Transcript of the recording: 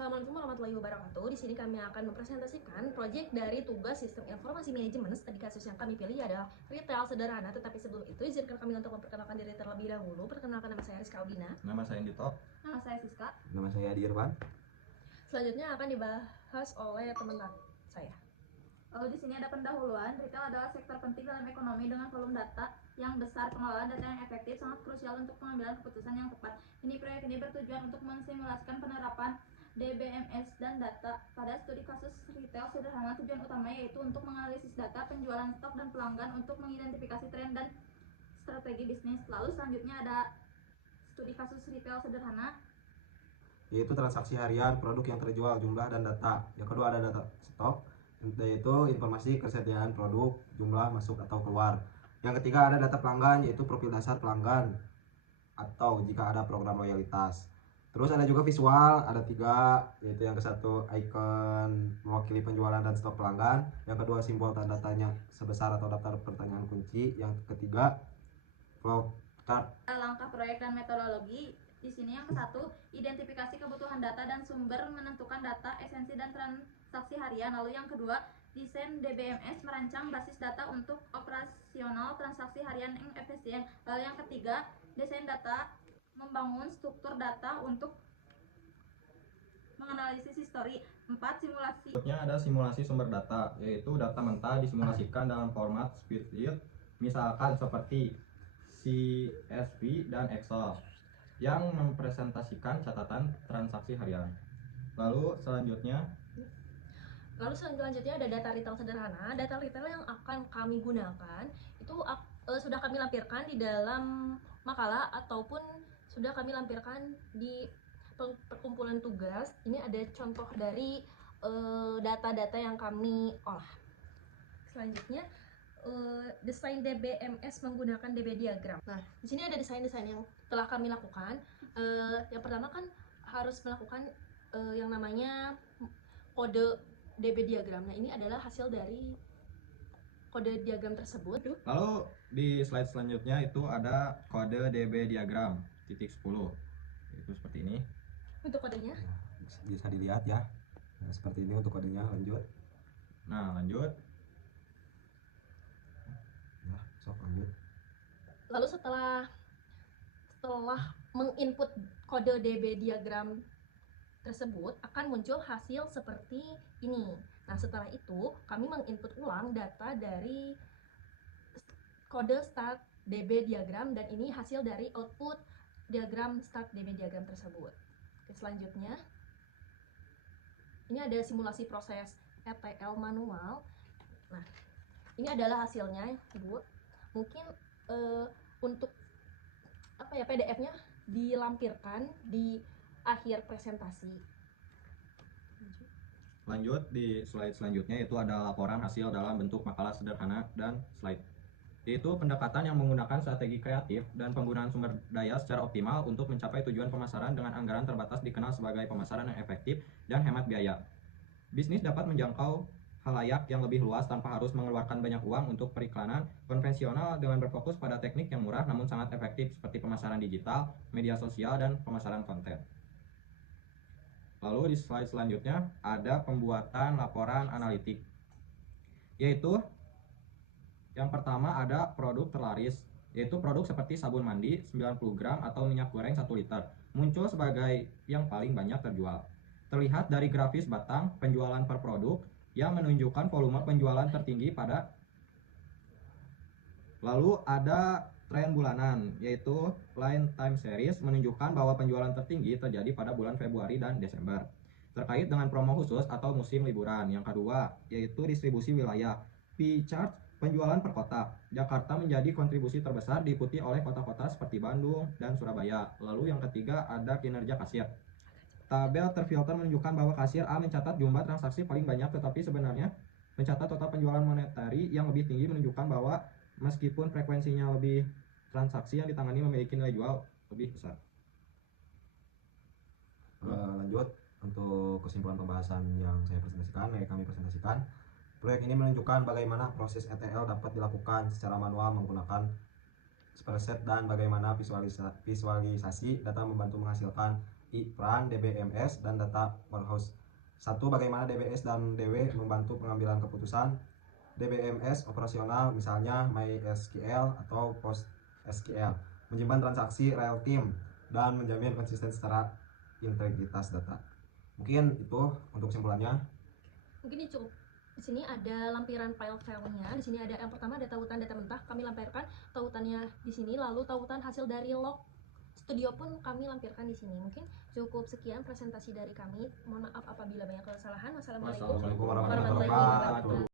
Assalamualaikum warahmatullahi wabarakatuh. Di sini kami akan mempresentasikan proyek dari tugas Sistem Informasi Manajemen. Studi kasus yang kami pilih adalah retail sederhana. Tetapi sebelum itu, izinkan kami untuk memperkenalkan diri terlebih dahulu. Perkenalkan, nama saya Rizka Audina. Nama saya Dito. Nama saya Siska. Nama saya Adi Irwan. Selanjutnya akan dibahas oleh teman saya. Lalu di sini ada pendahuluan. Retail adalah sektor penting dalam ekonomi dengan volume data yang besar. Pengelolaan data yang efektif sangat krusial untuk pengambilan keputusan yang tepat. Proyek ini bertujuan untuk mensimulasikan penerapan DBMS dan data pada studi kasus retail sederhana. Tujuan utamanya yaitu untuk menganalisis data penjualan stok dan pelanggan untuk mengidentifikasi tren dan strategi bisnis. Lalu selanjutnya ada studi kasus retail sederhana, Yaitu transaksi harian, produk yang terjual, jumlah dan data. Yang kedua ada data stok, yaitu informasi kesediaan produk, jumlah masuk atau keluar. Yang ketiga ada data pelanggan, yaitu profil dasar pelanggan atau jika ada program loyalitas. Terus ada juga visual, ada 3, yaitu yang ke satu icon mewakili penjualan dan stok pelanggan, yang kedua simbol tanda tanya sebesar atau daftar pertanyaan kunci, yang ketiga flow chart. langkah proyek dan metodologi. Di sini yang ke-1, identifikasi kebutuhan data dan sumber, menentukan data, esensi dan transaksi harian. Lalu yang kedua, desain DBMS, merancang basis data untuk operasional transaksi harian yang efisien. Lalu yang ketiga, desain data, membangun struktur data untuk menganalisis histori. 4, simulasi. Berikutnya ada simulasi sumber data, yaitu data mentah disimulasikan dalam format spreadsheet, misalkan seperti CSV dan Excel, yang mempresentasikan catatan transaksi harian. Lalu selanjutnya ada data retail sederhana. Data retail yang akan kami gunakan itu sudah kami lampirkan di dalam makalah ataupun sudah kami lampirkan di perkumpulan tugas. Ini ada contoh dari data-data yang kami olah. Selanjutnya desain DBMS menggunakan DB diagram. Nah, di sini ada desain-desain yang telah kami lakukan. Yang pertama kan harus melakukan yang namanya kode DB diagram. Nah, ini adalah hasil dari kode diagram tersebut. Lalu di slide selanjutnya itu ada kode DB diagram titik 10. Itu seperti ini. Untuk kodenya Bisa dilihat ya. Nah, seperti ini untuk kodenya. Lanjut. Nah, lanjut. Nah, sok lanjut. Lalu setelah menginput kode DB diagram tersebut akan muncul hasil seperti ini. Nah, setelah itu kami menginput ulang data dari kode start DB diagram, dan ini hasil dari output diagram start DB diagram tersebut. Oke, selanjutnya ini ada simulasi proses ETL manual. Nah, ini adalah hasilnya, Ibu. Mungkin untuk PDF-nya dilampirkan di akhir presentasi. Lanjut di slide selanjutnya itu ada laporan hasil dalam bentuk makalah sederhana dan slide, yaitu pendekatan yang menggunakan strategi kreatif dan penggunaan sumber daya secara optimal untuk mencapai tujuan pemasaran dengan anggaran terbatas dikenal sebagai pemasaran yang efektif dan hemat biaya. Bisnis dapat menjangkau halayak yang lebih luas tanpa harus mengeluarkan banyak uang untuk periklanan konvensional dengan berfokus pada teknik yang murah namun sangat efektif seperti pemasaran digital, media sosial, dan pemasaran konten. Lalu di slide selanjutnya ada pembuatan laporan analitik, yaitu yang pertama ada produk terlaris, yaitu produk seperti sabun mandi 90 gram atau minyak goreng 1 liter, muncul sebagai yang paling banyak terjual. Terlihat dari grafis batang penjualan per produk yang menunjukkan volume penjualan tertinggi pada. Lalu ada tren bulanan, yaitu line time series, menunjukkan bahwa penjualan tertinggi terjadi pada bulan Februari dan Desember, terkait dengan promo khusus atau musim liburan. Yang kedua yaitu distribusi wilayah, pie chart penjualan per kota. Jakarta menjadi kontribusi terbesar, diikuti oleh kota-kota seperti Bandung dan Surabaya. Lalu yang ketiga ada kinerja kasir. Tabel terfilter menunjukkan bahwa kasir A mencatat jumlah transaksi paling banyak, tetapi sebenarnya mencatat total penjualan monetary yang lebih tinggi, menunjukkan bahwa meskipun frekuensinya lebih, transaksi yang ditangani memiliki nilai jual lebih besar. Lanjut untuk kesimpulan pembahasan yang kami presentasikan. Proyek ini menunjukkan bagaimana proses ETL dapat dilakukan secara manual menggunakan spreadsheet dan bagaimana visualisasi data membantu menghasilkan peran DBMS dan data warehouse. 1. Bagaimana DBS dan DW membantu pengambilan keputusan. DBMS operasional, misalnya MySQL atau PostSQL, menyimpan transaksi real time dan menjamin konsisten secara integritas data. Mungkin itu untuk kesimpulannya. Mungkin ini cukup. Di sini ada lampiran file-filenya. Di sini ada yang pertama ada tautan data mentah, kami lampirkan tautannya di sini, lalu tautan hasil dari log studio pun kami lampirkan di sini. Mungkin cukup sekian presentasi dari kami. Mohon maaf apabila banyak kesalahan. Wassalamualaikum Wassalamualaikum warahmatullahi warahmatullahi wabarakatuh. wabarakatuh.